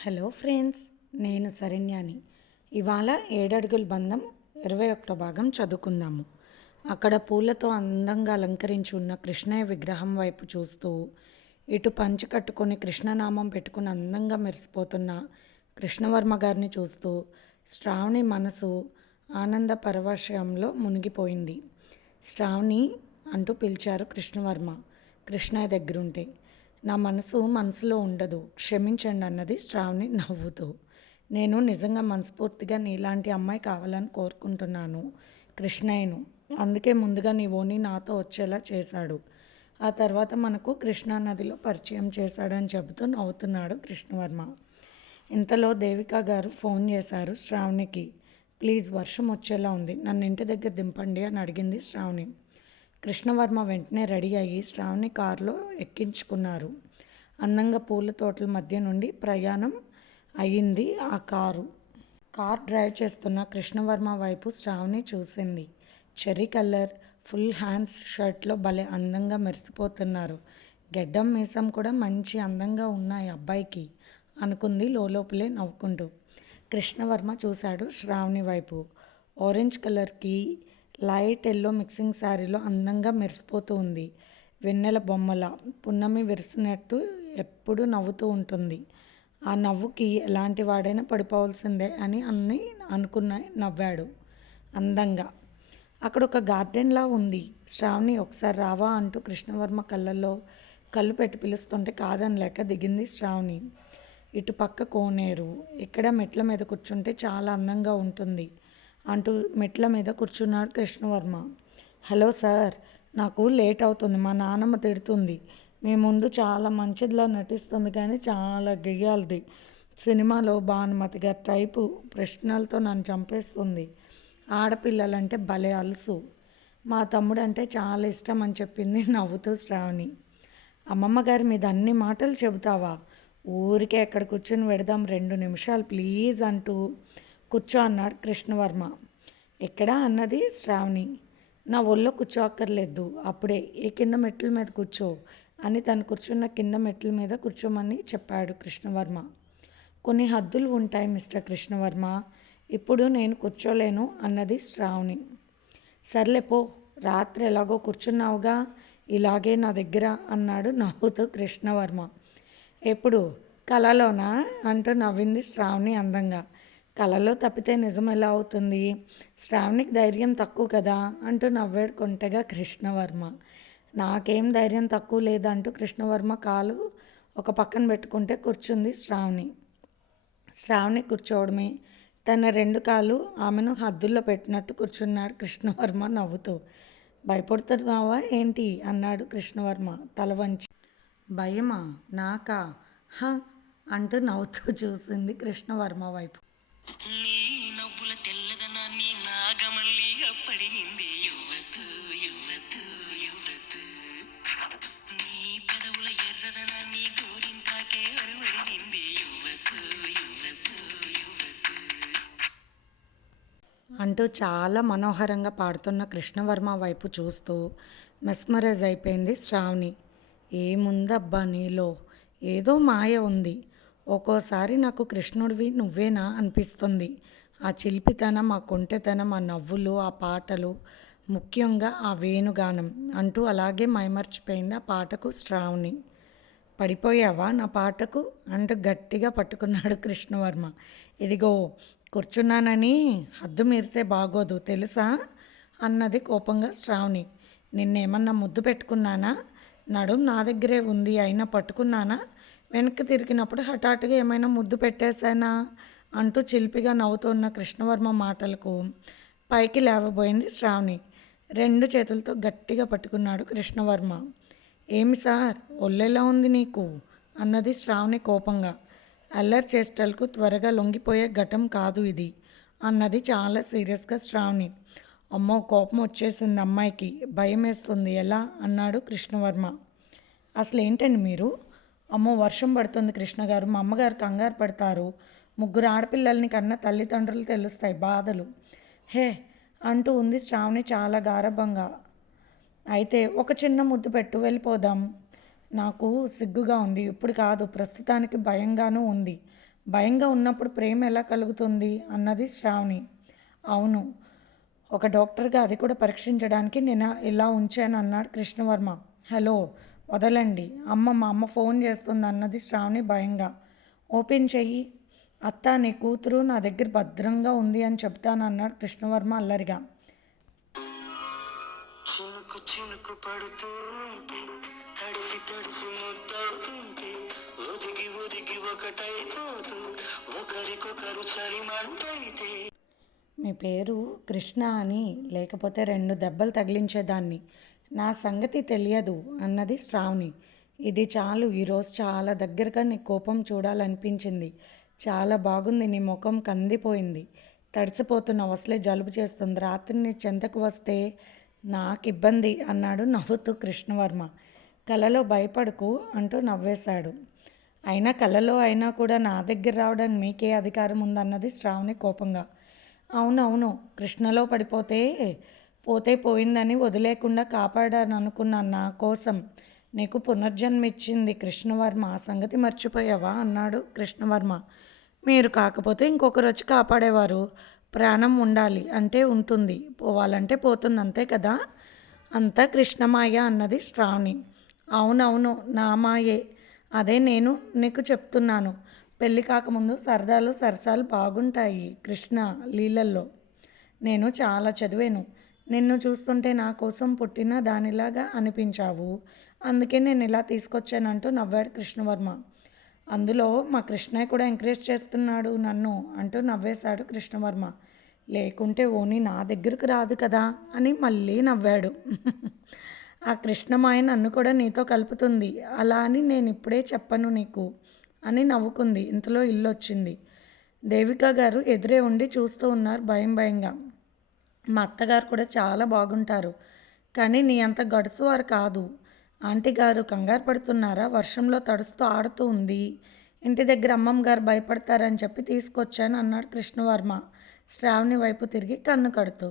Hello friends, నేను శరణ్యాని. ఇవాళ 7 అడుగుల బంధం 21 భాగం చదువుకుందాము. అక్కడ పూలతో అందంగా అలంకరించి ఉన్న కృష్ణయ్య విగ్రహం వైపు చూస్తూ, ఇటు పంచి కట్టుకొని కృష్ణనామం పెట్టుకుని అందంగా మెరిసిపోతున్న కృష్ణవర్మ గారిని చూస్తూ శ్రావణి మనసు ఆనంద పరవశంలో మునిగిపోయింది. శ్రావణి అంటూ పిలిచారు కృష్ణవర్మ కృష్ణయ్య దగ్గరుంటే. నా మనసులో ఉండదు, క్షమించండి అన్నది శ్రావణి నవ్వుతూ. నేను నిజంగా మనస్ఫూర్తిగా నీలాంటి అమ్మాయి కావాలని కోరుకుంటున్నాను కృష్ణయ్యను. అందుకే ముందుగా నీ ఓని నాతో వచ్చేలా చేశాడు. ఆ తర్వాత మనకు కృష్ణా నదిలో పరిచయం చేశాడని చెబుతూ నవ్వుతున్నాడు కృష్ణవర్మ. ఇంతలో దేవిక గారు ఫోన్ చేశారు శ్రావణికి. ప్లీజ్, వర్షం వచ్చేలా ఉంది, నన్ను ఇంటి దగ్గర దింపండి అని అడిగింది శ్రావణి. కృష్ణవర్మ వెంటనే రెడీ అయ్యి శ్రావణి కారులో ఎక్కించుకున్నారు. అందంగా పూల తోటల మధ్య నుండి ప్రయాణం అయ్యింది ఆ కారు. కార్ డ్రైవ్ చేస్తున్న కృష్ణవర్మ వైపు శ్రావణి చూసింది. చెర్రీ కలర్ ఫుల్ హ్యాండ్స్ షర్ట్లో భలే అందంగా మెరిసిపోతున్నారు. గెడ్డం మీసం కూడా మంచి అందంగా ఉన్నాయి అబ్బాయికి అనుకుంది లోపలే నవ్వుకుంటూ. కృష్ణవర్మ చూశాడు శ్రావణి వైపు. ఆరెంజ్ కలర్కి లైట్ ఎల్లో మిక్సింగ్ శారీలో అందంగా మెరిసిపోతూ ఉంది. వెన్నెల బొమ్మల పున్నమి విరిసినట్టు ఎప్పుడూ నవ్వుతూ ఉంటుంది. ఆ నవ్వుకి ఎలాంటి వాడైనా పడిపోవాల్సిందే అని అనుకున్న నవ్వాడు అందంగా. అక్కడ ఒక గార్డెన్లా ఉంది. శ్రావణి ఒకసారి రావా అంటూ కృష్ణవర్మ కళ్ళల్లో కళ్ళు పెట్టి పిలుస్తుంటే కాదనలేక దిగింది శ్రావణి. ఇటు పక్క కోనేరు, ఇక్కడ మెట్ల మీద కూర్చుంటే చాలా అందంగా ఉంటుంది అంటూ మెట్ల మీద కూర్చున్నాడు కృష్ణవర్మ. హలో సార్, నాకు లేట్ అవుతుంది, మా నాన్నమ్మ తిడుతుంది. మీ ముందు చాలా మంచిదిలా నటిస్తుంది కానీ చాలా గెయ్యాలది. సినిమాలో భానుమతి గారి టైపు ప్రశ్నలతో నన్ను చంపేస్తుంది. ఆడపిల్లలంటే భలే అలుసు. మా తమ్ముడు అంటే చాలా ఇష్టం అని చెప్పింది నవ్వుతూ శ్రావణి. అమ్మమ్మ గారి మీద అన్ని మాటలు చెబుతావా? ఊరికే ఎక్కడ కూర్చొని పెడదాం 2 నిమిషాలు ప్లీజ్ అంటూ కూర్చో అన్నాడు కృష్ణవర్మ. ఎక్కడా అన్నది శ్రావణి. నా ఒళ్ళో కూర్చో అక్కర్లేదు, అప్పుడే ఏ కింద మెట్ల మీద కూర్చో అని తను కూర్చున్న కింద మెట్ల మీద కూర్చోమని చెప్పాడు కృష్ణవర్మ. కొన్ని హద్దులు ఉంటాయి మిస్టర్ కృష్ణవర్మ, ఇప్పుడు నేను కూర్చోలేను అన్నది శ్రావణి. సర్లే పో, రాత్రి ఎలాగో కూర్చున్నావుగా ఇలాగే నా దగ్గర అన్నాడు నవ్వుతూ కృష్ణవర్మ. ఎప్పుడు కలలోనా అంటూ నవ్వింది శ్రావణి అందంగా. కలలో తప్పితే నిజం ఎలా అవుతుంది? శ్రావణికి ధైర్యం తక్కువ కదా అంటూ నవ్వాడు కొంటెగా కృష్ణవర్మ. నాకేం ధైర్యం తక్కువ లేదంటూ కృష్ణవర్మ కాలు ఒక పక్కన పెట్టుకుంటే కూర్చుంది శ్రావణి. శ్రావణి కూర్చోవడమే, తన 2 కాళ్ళు ఆమెను హద్దుల్లో పెట్టినట్టు కూర్చున్నాడు కృష్ణవర్మ నవ్వుతూ. భయపడుతున్నావా ఏంటి అన్నాడు కృష్ణవర్మ తల వంచి. భయమా? నాకా? హ అంటూ నవ్వుతూ చూసింది కృష్ణవర్మ వైపు. నీ నవ్వుల తెల్లదనాన్ని నాగమల్లి అప్పడిగింది యువతు యువతు యువతు. నీ పెదవుల ఎర్రదనాన్ని గోరింటాకే అరువడిగింది యువతు యువతు యువతు అంటూ చాలా మనోహరంగా పాడుతున్న కృష్ణవర్మ వైపు చూస్తూ మెస్మరైజ్ అయిపోయింది శ్రావణి. ఏముందబ్బా నీలో, ఏదో మాయ ఉంది. ఒక్కోసారి నాకు కృష్ణుడివి నువ్వేనా అనిపిస్తుంది. ఆ చిలిపితనం, ఆ కొంటెతనం, ఆ నవ్వులు, ఆ పాటలు, ముఖ్యంగా ఆ వేణుగానం అంటూ అలాగే మైమర్చిపోయింది ఆ పాటకు శ్రావణి. పడిపోయావా నా పాటకు అంటూ గట్టిగా పట్టుకున్నాడు కృష్ణవర్మ. ఇదిగో కూర్చున్నానని హద్దు మీరితే బాగోదు తెలుసా అన్నది కోపంగా శ్రావణి. నిన్నేమన్నా ముద్దు పెట్టుకున్నానా? నడుం నా దగ్గరే ఉంది, అయినా పట్టుకున్నానా? వెనక్కి తిరిగినప్పుడు హఠాత్తుగా ఏమైనా ముద్దు పెట్టేశానా అంటూ చిలిపిగా నవ్వుతున్న కృష్ణవర్మ మాటలకు పైకి లేవబోయింది శ్రావణి. 2 చేతులతో గట్టిగా పట్టుకున్నాడు కృష్ణవర్మ. ఏమి సార్, ఒళ్ళెలా ఉంది నీకు అన్నది శ్రావణి కోపంగా. అల్లరి చేష్టలకు త్వరగా లొంగిపోయే ఘటం కాదు ఇది అన్నది చాలా సీరియస్గా శ్రావణి. అమ్మో, కోపం వచ్చేసింది అమ్మాయికి, భయం వేస్తుంది, ఎలా అన్నాడు కృష్ణవర్మ. అసలు ఏంటండి మీరు? అమ్మో, వర్షం పడుతుంది కృష్ణ గారు, మా అమ్మగారు కంగారు పడతారు. 3 ఆడపిల్లల్ని కన్నా తల్లిదండ్రులు తెలుస్తాయి బాధలు. హే అంటూ ఉంది శ్రావణి చాలా గారభంగా. అయితే ఒక చిన్న ముద్దు పెట్టు, వెళ్ళిపోదాం. నాకు సిగ్గుగా ఉంది, ఇప్పుడు కాదు, ప్రస్తుతానికి భయంగానూ ఉంది. భయంగా ఉన్నప్పుడు ప్రేమ ఎలా కలుగుతుంది అన్నది శ్రావణి. అవును, ఒక డాక్టర్గా అది కూడా పరీక్షించడానికి నేను ఇలా ఉంచాను అన్నాడు కృష్ణవర్మ. హలో, వదలండి మా అమ్మ ఫోన్ చేస్తుంది అన్నది శ్రావణి భయంగా. ఓపెన్ చెయ్యి అత్త, నీ కూతురు నా దగ్గర భద్రంగా ఉంది అని చెప్తానన్నాడు కృష్ణవర్మ అల్లరిగా. చినుకు చినుకు పడుతూ ఉంటే తడిసి తడిసి ముద్దవుతుంటే ఒదిగి ఒదిగి ఒకటైపోతూ ఒకరికొకరు చలిమంటైతే. మీ పేరు కృష్ణ అని లేకపోతే 2 దెబ్బలు తగిలించేదాన్ని. నా సంగతి తెలియదు అన్నది శ్రావణి. ఇది చాలు, ఈరోజు చాలా దగ్గరగా నీ కోపం చూడాలనిపించింది. చాలా బాగుంది, నీ ముఖం కందిపోయింది, తడిసిపోతున్నావు, అసలే జలుబు చేస్తుంది. రాత్రి నీ చెంతకు వస్తే నాకు ఇబ్బంది అన్నాడు నవ్వుతూ కృష్ణవర్మ. కలలో భయపడకు అంటూ నవ్వేశాడు. అయినా కలలో అయినా కూడా నా దగ్గర రావడానికి మీకే అధికారం ఉందన్నది శ్రావణి కోపంగా. అవునవును, కృష్ణలో పడిపోతే పోయిందని వదిలేకుండా కాపాడాననుకున్నాను. నా కోసం నీకు పునర్జన్మిచ్చింది కృష్ణవర్మ, ఆ సంగతి మర్చిపోయావా అన్నాడు కృష్ణవర్మ. మీరు కాకపోతే ఇంకొకరు వచ్చి కాపాడేవారు. ప్రాణం ఉండాలి అంటే ఉంటుంది, పోవాలంటే పోతుంది, అంతే కదా. అంతా కృష్ణమాయ అన్నది శ్రావణి. అవునవును, నా మాయే, అదే నేను నీకు చెప్తున్నాను. పెళ్ళి కాకముందు సరదాలు సరసాలు బాగుంటాయి కృష్ణ లీలల్లో. నేను చాలా చదివాను. నిన్ను చూస్తుంటే నా కోసం పుట్టిన దానిలాగా అనిపించావు, అందుకే నేను ఇలా తీసుకొచ్చానంటూ నవ్వాడు కృష్ణవర్మ. అందులో మా కృష్ణయ్య కూడా ఎంకరేజ్ చేస్తున్నాడు నన్ను అంటూ నవ్వేశాడు కృష్ణవర్మ. లేకుంటే ఓని నా దగ్గరకు రాదు కదా అని మళ్ళీ నవ్వాడు. ఆ కృష్ణమాయ నన్ను కూడా నీతో కలుపుతుంది, అలా అని నేను ఇప్పుడే చెప్పను నీకు అని నవ్వుకుంది. ఇంతలో ఇల్లు వచ్చింది. దేవిక గారు ఎదురే ఉండి చూస్తూ ఉన్నారు భయంగా. మా అత్తగారు కూడా చాలా బాగుంటారు, కానీ నీ అంత గడుసువారు కాదు. ఆంటీ గారు కంగారు పడుతున్నారా? వర్షంలో తడుస్తూ ఆడుతూ ఉంది. ఇంటి దగ్గర అమ్మమ్మ గారు భయపడతారని చెప్పి తీసుకొచ్చాను అన్నాడు కృష్ణవర్మ శ్రావణి వైపు తిరిగి కన్ను కడుతూ.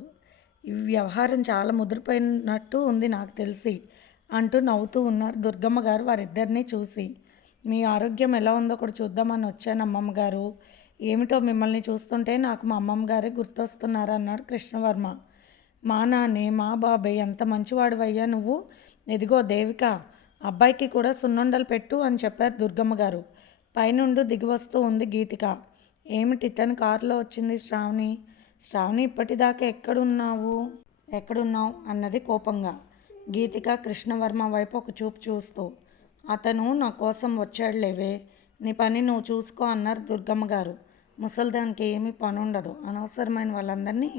ఈ వ్యవహారం చాలా ముదిరిపోయినట్టు ఉంది నాకు తెలిసి అంటూ నవ్వుతూ ఉన్నారు దుర్గమ్మ గారు వారిద్దరినీ చూసి. మీ ఆరోగ్యం ఎలా ఉందో కూడా చూద్దామని వచ్చాను అమ్మమ్మ గారు. ఏమిటో మిమ్మల్ని చూస్తుంటే నాకు మా అమ్మమ్మ గారే గుర్తొస్తున్నారు అన్నాడు కృష్ణవర్మ. మా నాన్నే, మా బాబాయ్, ఎంత మంచివాడివయ్యా నువ్వు. ఇదిగో దేవిక, అబ్బాయికి కూడా సున్నుండలు పెట్టు అని చెప్పారు దుర్గమ్మ గారు. పైనుండి దిగి వస్తూ ఉంది గీతిక. ఏమిటి తను కారులో వచ్చింది శ్రావణి. శ్రావణి, ఇప్పటిదాకా ఎక్కడున్నావు అన్నది కోపంగా. గీతిక కృష్ణవర్మ వైపు ఒక చూపు చూస్తూ. అతను నా కోసం వచ్చాడులేవే, నీ పని నువ్వు చూసుకో అన్నారు దుర్గమ్మ గారు. ముసలిదానికి ఏమీ పని ఉండదు, అనవసరమైన వాళ్ళందరినీ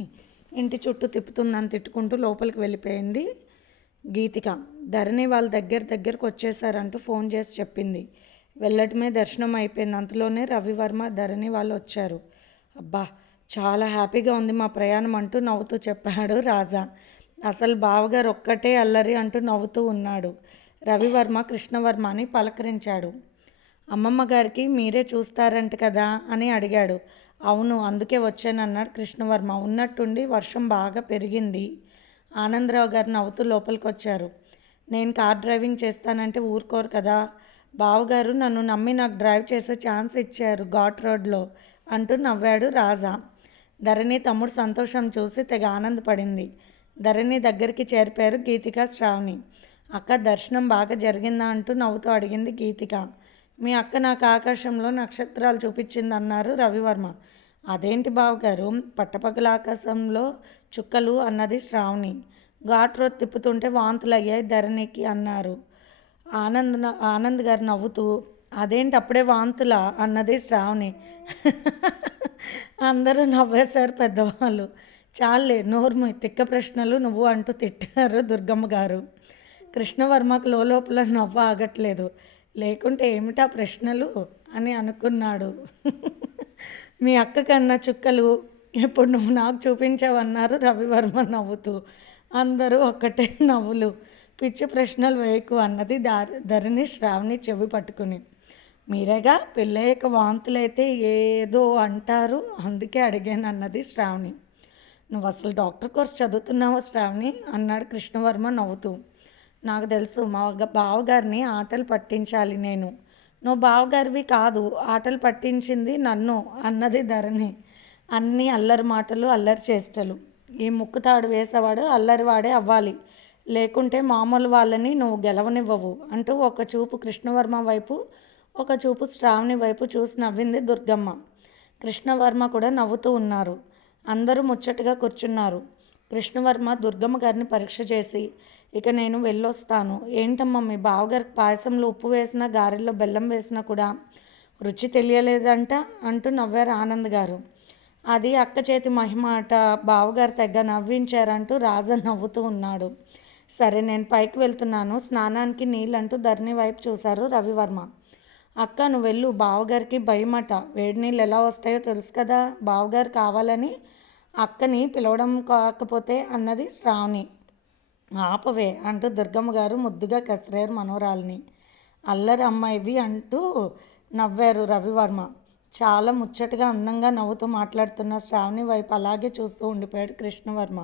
ఇంటి చుట్టూ తిప్పుతుందని తిట్టుకుంటూ లోపలికి వెళ్ళిపోయింది గీతిక. ధరణి వాళ్ళ దగ్గరకు వచ్చేసారంటూ ఫోన్ చేసి చెప్పింది. వెళ్ళటమే దర్శనం అయిపోయింది. అంతలోనే రవివర్మ, ధరణి వాళ్ళు వచ్చారు. అబ్బా, చాలా హ్యాపీగా ఉంది మా ప్రయాణం అంటూ నవ్వుతూ చెప్పాడు రాజా. అసలు బావగారు ఒక్కటే అల్లరి అంటూ నవ్వుతూ ఉన్నాడు. రవివర్మ కృష్ణవర్మని పలకరించాడు. అమ్మమ్మ గారికి మీరే చూస్తారంట కదా అని అడిగాడు. అవును, అందుకే వచ్చానన్నాడు కృష్ణవర్మ. ఉన్నట్టుండి వర్షం బాగా పెరిగింది. ఆనందరావు గారు నవ్వుతూ లోపలికి వచ్చారు. నేను కార్ డ్రైవింగ్ చేస్తానంటే ఊరుకోరు కదా. బావగారు నన్ను నమ్మి నాకు డ్రైవ్ చేసే ఛాన్స్ ఇచ్చారు ఘాట్ రోడ్లో అంటూ నవ్వాడు రాజా. ధరణి తమ్ముడు సంతోషం చూసి తెగ ఆనందపడింది. ధరణి దగ్గరికి చేరిపారు గీతిక, శ్రావణి. అక్క, దర్శనం బాగా జరిగిందా అంటూ నవ్వుతూ అడిగింది గీతిక. మీ అక్క నాకు ఆకాశంలో నక్షత్రాలు చూపించింది అన్నారు రవివర్మ. అదేంటి బావగారు, పట్టపగల ఆకాశంలో చుక్కలు అన్నది శ్రావణి. ఘాట్ రోడ్ తిప్పుతుంటే వాంతులు అయ్యాయి ధరణికి అన్నారు. ఆనంద్ గారు నవ్వుతూ, అదేంటి అప్పుడే వాంతులా అన్నది శ్రావణి. అందరూ నవ్వేశారు పెద్దవాళ్ళు. చాలే నోర్ము, తిక్క ప్రశ్నలు నువ్వు అంటూ తిట్టారు దుర్గమ్మ గారు. కృష్ణవర్మకు లోపల నవ్వు ఆగట్లేదు. లేకుంటే ఏమిటా ప్రశ్నలు అని అనుకున్నాడు. మీ అక్క కన్నా చుక్కలు ఇప్పుడు నువ్వు నాకు చూపించావన్నారు రవివర్మ నవ్వుతూ. అందరూ ఒక్కటే నవ్వులు. పిచ్చి ప్రశ్నలు వేయకు అన్నది ధరణి శ్రావణి చెవి పట్టుకుని. మీరేగా పెళ్ళయ్యాక వాంతులైతే ఏదో అంటారు, అందుకే అడిగాను అన్నది శ్రావణి. నువ్వు అసలు డాక్టర్ కోర్స్ చదువుతున్నావా శ్రావణి అన్నాడు కృష్ణవర్మ నవ్వుతూ. నాకు తెలుసు, మా బావగారిని ఆటలు పట్టించాలి నేను. నువ్వు బావగారివి కాదు, ఆటలు పట్టించింది నన్ను అన్నది ధరణి. అన్నీ అల్లరి మాటలు, అల్లరి చేష్టలు. ఈ ముక్కుతాడు వేసేవాడు అల్లరివాడే అవ్వాలి, లేకుంటే మామూలు వాళ్ళని నువ్వు గెలవనివ్వవు అంటూ ఒక చూపు కృష్ణవర్మ వైపు, ఒక చూపు శ్రావణి వైపు చూసి నవ్వింది దుర్గమ్మ. కృష్ణవర్మ కూడా నవ్వుతూ ఉన్నారు. అందరూ ముచ్చటగా కూర్చున్నారు. కృష్ణవర్మ దుర్గమ్మ గారిని పరీక్ష చేసి, ఇక నేను వెళ్ళొస్తాను. ఏంటమ్మా మీ బావగారికి పాయసంలో ఉప్పు వేసినా గారెల్లో బెల్లం వేసినా కూడా రుచి తెలియలేదంట అంటూ నవ్వారు ఆనంద్ గారు. అది అక్క చేతి మహిమ అట, బావగారు తెగ నవ్వించారంటూ రాజా నవ్వుతూ ఉన్నాడు. సరే నేను పైకి వెళ్తున్నాను, స్నానానికి నీళ్ళంటూ ధరణి వైపు చూశారు రవివర్మ. అక్క నువ్వు వెళ్ళు, బావగారికి భయమట, వేడి నీళ్ళు ఎలా వస్తాయో తెలుసు కదా, బావగారు కావాలని అక్కని పిలవడం కాకపోతే అన్నది శ్రావణి. ఆపవే అంటూ దుర్గమ్మ గారు ముద్దుగా కసిరారు మనోరాల్ని. అల్లరి అమ్మాయివి అంటూ నవ్వారు రవివర్మ. చాలా ముచ్చటగా అందంగా నవ్వుతూ మాట్లాడుతున్న శ్రావణి వైపు అలాగే చూస్తూ ఉండిపోయాడు కృష్ణవర్మ.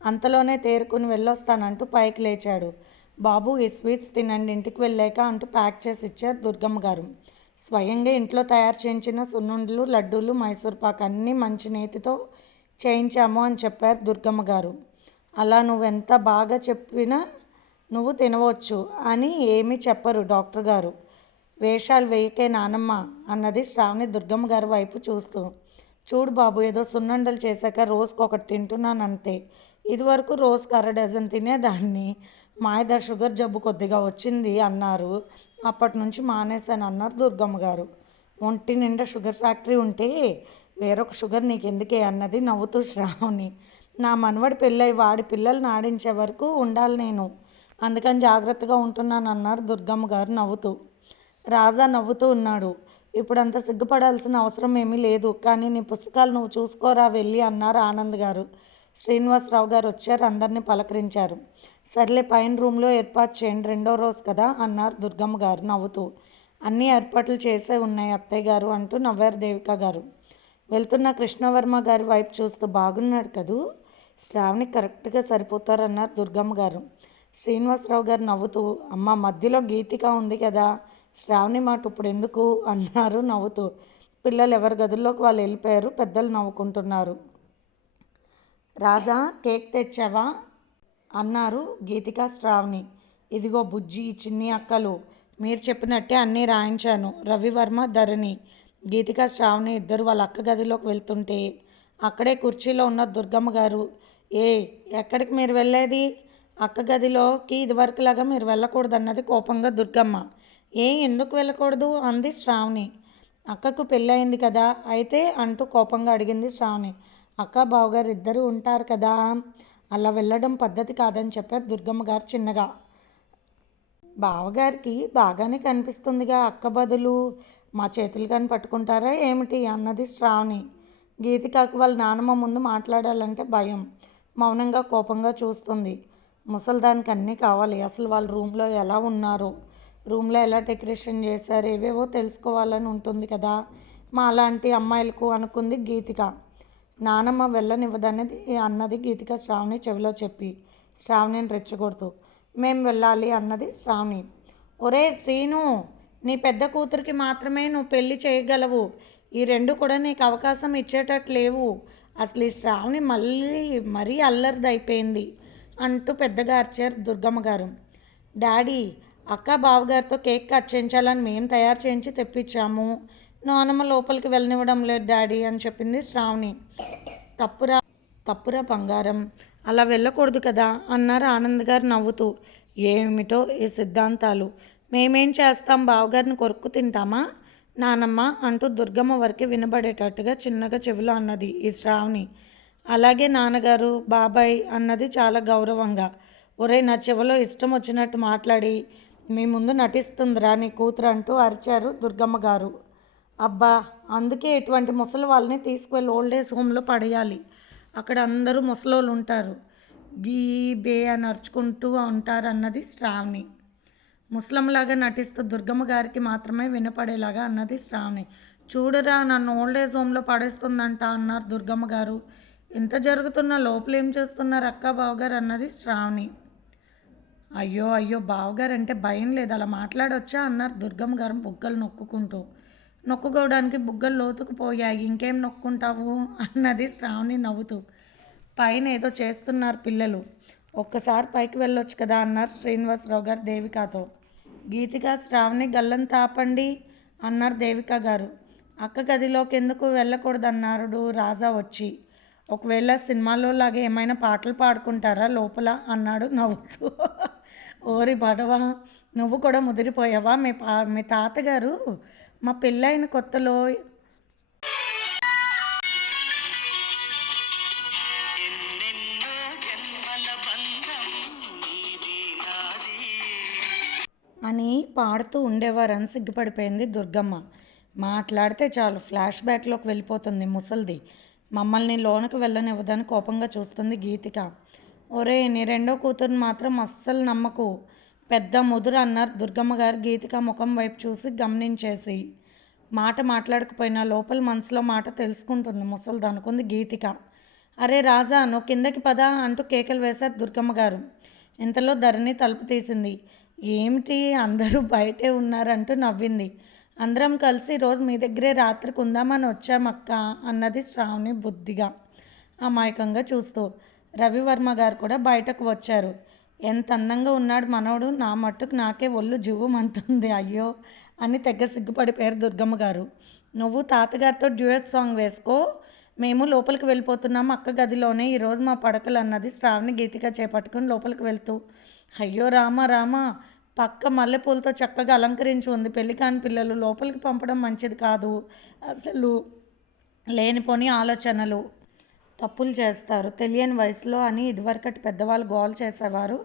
అంతలోనే తేరుకుని వెళ్ళొస్తానంటూ పైకి లేచాడు. బాబు ఈ స్వీట్స్ తినండి ఇంటికి వెళ్ళాక అంటూ ప్యాక్ చేసి ఇచ్చారు దుర్గమ్మ గారు. స్వయంగా ఇంట్లో తయారు చేయించిన సున్నుండలు, లడ్డూలు, మైసూర్పాకు అన్నీ మంచి నేతితో చేయించాము అని చెప్పారు దుర్గమ్మ గారు. అలా నువ్వెంత బాగా చెప్పినా నువ్వు తినవచ్చు అని ఏమీ చెప్పరు డాక్టర్ గారు. వేషాలు వేయకే నానమ్మ అన్నది శ్రావణి దుర్గమ్మ గారి వైపు చూస్తూ. చూడు బాబు, ఏదో సున్నుండలు చేశాక రోజుకొకటి తింటున్నానంతే. ఇదివరకు రోజుకు 1/2 డజన్ తినేదాన్ని. మాయదారి షుగర్ జబ్బు కొద్దిగా వచ్చింది అన్నారు, అప్పటి నుంచి మానేశాను అన్నారు దుర్గమ్మ గారు. ఒంటి నిండా షుగర్ ఫ్యాక్టరీ ఉంటే వేరొక షుగర్ నీకెందుకే అన్నది నవ్వుతూ శ్రావణి. నా మనవడి పెళ్ళై వాడి పిల్లల్ని ఆడించే వరకు ఉండాలి నేను, అందుకని జాగ్రత్తగా ఉంటున్నాను అన్నారు దుర్గమ్మ గారు నవ్వుతూ. రాజా నవ్వుతూ ఉన్నాడు. ఇప్పుడంత సిగ్గుపడాల్సిన అవసరం ఏమీ లేదు, కానీ నీ పుస్తకాలు నువ్వు చూసుకోరా వెళ్ళి అన్నారు ఆనంద్ గారు. శ్రీనివాసరావు గారు వచ్చారు, అందరినీ పలకరించారు. సర్లే పైన రూమ్లో ఏర్పాటు చేయండి, 2వ రోజు కదా అన్నారు దుర్గమ్మ గారు నవ్వుతూ. అన్నీ ఏర్పాట్లు చేసే ఉన్నాయి అత్తయ్య గారు అంటూ నవ్వారు దేవిక గారు. వెళ్తున్న కృష్ణవర్మ గారి వైపు చూస్తూ బాగున్నాడు కదూ, శ్రావణి కరెక్ట్గా సరిపోతారన్నారు దుర్గమ్మ గారు. శ్రీనివాసరావు గారు నవ్వుతూ, అమ్మ మధ్యలో గీతిక ఉంది కదా, శ్రావణి మాట ఇప్పుడు ఎందుకు అన్నారు నవ్వుతూ. పిల్లలు ఎవరి గదుల్లోకి వాళ్ళు వెళ్ళిపోయారు, పెద్దలు నవ్వుకుంటున్నారు. రాజా కేక్ తెచ్చావా అన్నారు గీతిక శ్రావణి. ఇదిగో బుజ్జి, చిన్ని అక్కలు, మీరు చెప్పినట్టే అన్నీ రాయించాను. రవివర్మ, ధరణి, గీతిక, శ్రావణి ఇద్దరు వాళ్ళ అక్క గదిలోకి వెళ్తుంటే అక్కడే కుర్చీలో ఉన్న దుర్గమ్మ గారు, ఎక్కడికి మీరు వెళ్ళేది, అక్క గదిలోకి ఇదివరకులాగా మీరు వెళ్ళకూడదన్నది కోపంగా దుర్గమ్మ. ఎందుకు వెళ్ళకూడదు అంది శ్రావణి. అక్కకు పెళ్ళయింది కదా అయితే అంటూ కోపంగా అడిగింది శ్రావణి. అక్క బావగారు ఇద్దరు ఉంటారు కదా, అలా వెళ్ళడం పద్ధతి కాదని చెప్పారు దుర్గమ్మ గారు చిన్నగా. బావగారికి బాగానే కనిపిస్తుందిగా, అక్క బదులు మా చేతులు కానీ పట్టుకుంటారా ఏమిటి అన్నది శ్రావణి. గీతికాకు వాళ్ళ నానమ్మ ముందు మాట్లాడాలంటే భయం, మౌనంగా కోపంగా చూస్తుంది. ముసల్దానికి అన్నీ కావాలి, అసలు వాళ్ళ రూమ్లో ఎలా ఉన్నారో, రూమ్లో ఎలా డెకరేషన్ చేశారు, ఏవేవో తెలుసుకోవాలని ఉంటుంది కదా మా అలాంటి అమ్మాయిలకు అనుకుంది గీతిక. నానమ్మ వెళ్ళనివ్వదన్నది అన్నది గీతిక శ్రావణి చెవిలో చెప్పి, శ్రావణిని రెచ్చగొడుతూ. మేం వెళ్ళాలి అన్నది శ్రావణి. ఒరే శ్రీను, నీ పెద్ద కూతురికి మాత్రమే నువ్వు పెళ్లి చేయగలవు, ఈ రెండు కూడా నీకు అవకాశం ఇచ్చేటట్టు లేవు. అసలు ఈ శ్రావణి మరీ అల్లరిదైపోయింది అంటూ పెద్దగా అరిచారు దుర్గమ్మ గారు. డాడీ, అక్క బావగారితో కేక్ కట్ చేయించాలని మేము తయారు చేయించి తెప్పించాము, నానమ్మ లోపలికి వెళ్ళనివ్వడం లేదు డాడీ అని చెప్పింది శ్రావణి. తప్పురా బంగారం, అలా వెళ్ళకూడదు కదా అన్నారు ఆనంద్ గారు నవ్వుతూ. ఏమిటో ఈ సిద్ధాంతాలు, మేమేం చేస్తాం, బావగారిని కొరుక్కు తింటామా నానమ్మ అంటూ దుర్గమ్మ వరకు వినబడేటట్టుగా చిన్నగా చెవిలో అన్నది ఈ శ్రావణి. అలాగే నాన్నగారు, బాబాయ్ అన్నది చాలా గౌరవంగా. ఒరే నా చెవిలో ఇష్టం వచ్చినట్టు మాట్లాడి మీ ముందు నటిస్తుందిరా నీ కూతురు అంటూ అరిచారు దుర్గమ్మ గారు. అబ్బా, అందుకే ఇటువంటి ముసలి వాళ్ళని తీసుకువెళ్ళి ఓల్డేజ్ హోమ్లో పడేయాలి, అక్కడ అందరూ ముసలోళ్ళు ఉంటారు, గీ బే అని అరుచుకుంటూ ఉంటారు అన్నది శ్రావణి. ముసలంలాగా నటిస్తూ దుర్గమ్మ గారికి మాత్రమే వినపడేలాగా అన్నది శ్రావణి. చూడురా నన్ను ఓల్డేజ్ హోమ్లో పడేస్తుందంట అన్నారు దుర్గమ్మ గారు. ఇంత జరుగుతున్న లోపల ఏం చేస్తున్నారు అక్క బావగారు అన్నది శ్రావణి. అయ్యో అయ్యో బావగారు అంటే భయం లేదు, అలా మాట్లాడొచ్చా అన్నారు దుర్గమ్మ గారు బుగ్గలు నొక్కుకుంటూ. నొక్కుకోవడానికి బుగ్గలు లోతుకుపోయాయి, ఇంకేం నొక్కుంటావు అన్నది శ్రావణి నవ్వుతూ. పైన ఏదో చేస్తున్నారు పిల్లలు, ఒక్కసారి పైకి వెళ్ళొచ్చు కదా అన్నారు శ్రీనివాసరావు గారు దేవికతో. గీతిక, శ్రావణి గల్లంతా ఆపండి అన్నారు దేవిక గారు. అక్క గదిలోకి ఎందుకు వెళ్ళకూడదన్నాడు రాజా వచ్చి. ఒకవేళ సినిమాలో లాగా ఏమైనా పాటలు పాడుకుంటారా లోపల అన్నాడు నవ్వుతూ. ఓరి బడవా, నువ్వు కూడా ముదిరిపోయావా? మీ తాతగారు మా పెళ్ళైన కొత్తలో ఎన్నెన్నో జన్మల బంధం నీది నాది. అని పాడుతూ ఉండేవారని సిగ్గుపడిపోయింది దుర్గమ్మ. మాట్లాడితే చాలు ఫ్లాష్ బ్యాక్లోకి వెళ్ళిపోతుంది ముసల్ది. మమ్మల్ని లోనికి వెళ్ళనివ్వదని కోపంగా చూస్తుంది గీతిక. ఒరే, నీ రెండో కూతురుని మాత్రం అస్సలు నమ్మకు, పెద్ద ముదురు అన్నారు దుర్గమ్మ గారు గీతిక ముఖం వైపు చూసి గమనించేసి. మాట మాట్లాడకపోయినా లోపల మనసులో మాట తెలుసుకుంటుంది ముసల్ది అనుకుంది గీతిక. అరే రాజా, నువ్వు కిందకి పదా అంటూ కేకలు వేశారు దుర్గమ్మ గారు. ఇంతలో ధరణి తలుపు తీసింది. ఏమిటి అందరూ బయటే ఉన్నారంటూ నవ్వింది. అందరం కలిసి రోజు మీ దగ్గరే రాత్రికి ఉందామని వచ్చామక్క అన్నది శ్రావణి బుద్ధిగా అమాయకంగా చూస్తూ. రవివర్మ గారు కూడా బయటకు వచ్చారు. ఎంత అందంగా ఉన్నాడు మనోడు, నా మట్టుకు నాకే ఒళ్ళు జువ్వమంటుంది అయ్యో అని తెగ సిగ్గుపడిపోయారు దుర్గమ్మ గారు. నువ్వు తాతగారితో డ్యూయట్ సాంగ్ వేసుకో, మేము లోపలికి వెళ్ళిపోతున్నాము అక్క గదిలోనే ఈరోజు మా పడకలు అన్నది శ్రావణి గీతిక చేపట్టుకుని లోపలికి వెళ్తూ. అయ్యో రామ రామ, పక్క మల్లెపూలతో చక్కగా అలంకరించి ఉంది, పెళ్లి కాని పిల్లలు లోపలికి పంపడం మంచిది కాదు, అసలు లేనిపోని ఆలోచనలు, తప్పులు చేస్తారు తెలియని వయసులో అని ఇదివరకటి పెద్దవాళ్ళు గోల్ చేసేవారు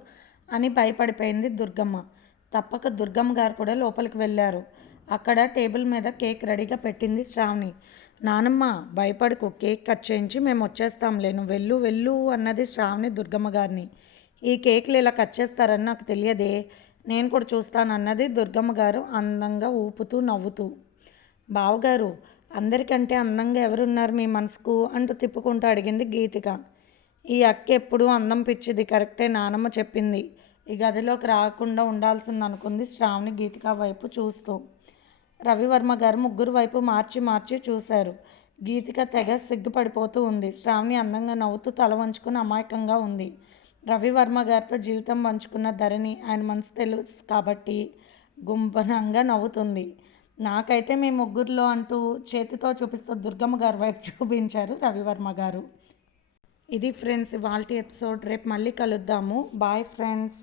అని భయపడిపోయింది దుర్గమ్మ. తప్పక దుర్గమ్మ గారు కూడా లోపలికి వెళ్ళారు. అక్కడ టేబుల్ మీద కేక్ రెడీగా పెట్టింది శ్రావణి. నానమ్మ భయపడకు, కేక్ కట్ చేయించి మేము వచ్చేస్తాంలే, నువ్వు వెళ్ళు వెళ్ళు అన్నది శ్రావణి దుర్గమ్మ గారిని. ఈ కేకులు ఇలా కట్ చేస్తారని నాకు తెలియదే, నేను కూడా చూస్తానన్నది దుర్గమ్మ గారు అందంగా ఊపుతూ నవ్వుతూ. బావగారు, అందరికంటే అందంగా ఎవరున్నారు మీ మనసుకు అంటూ తిప్పుకుంటూ అడిగింది గీతిక. ఈ అక్క ఎప్పుడూ అందం పిచ్చిది, కరెక్టే నానమ్మ చెప్పింది. ఈ గదిలోకి రాకుండా ఉండాల్సింది అనుకుంది శ్రావణి గీతిక వైపు చూస్తూ. రవివర్మ గారు ముగ్గురు వైపు మార్చి మార్చి చూశారు. గీతిక తెగ సిగ్గుపడిపోతూ ఉంది. శ్రావణి అందంగా నవ్వుతూ తల వంచుకుని అమాయకంగా ఉంది. రవివర్మ గారితో జీవితం పంచుకున్న ధరణి ఆయన మనసు తెలుసు కాబట్టి గుంపనంగా నవ్వుతుంది. నాకైతే మీ ముగ్గురులో అంటూ చేతితో చూపిస్తూ దుర్గమ్మ గారి వైపు చూపించారు రవివర్మ గారు. ఇది ఫ్రెండ్స్ ఇవాల్టి ఎపిసోడ్. రేపు మళ్ళీ కలుద్దాము. Bye friends.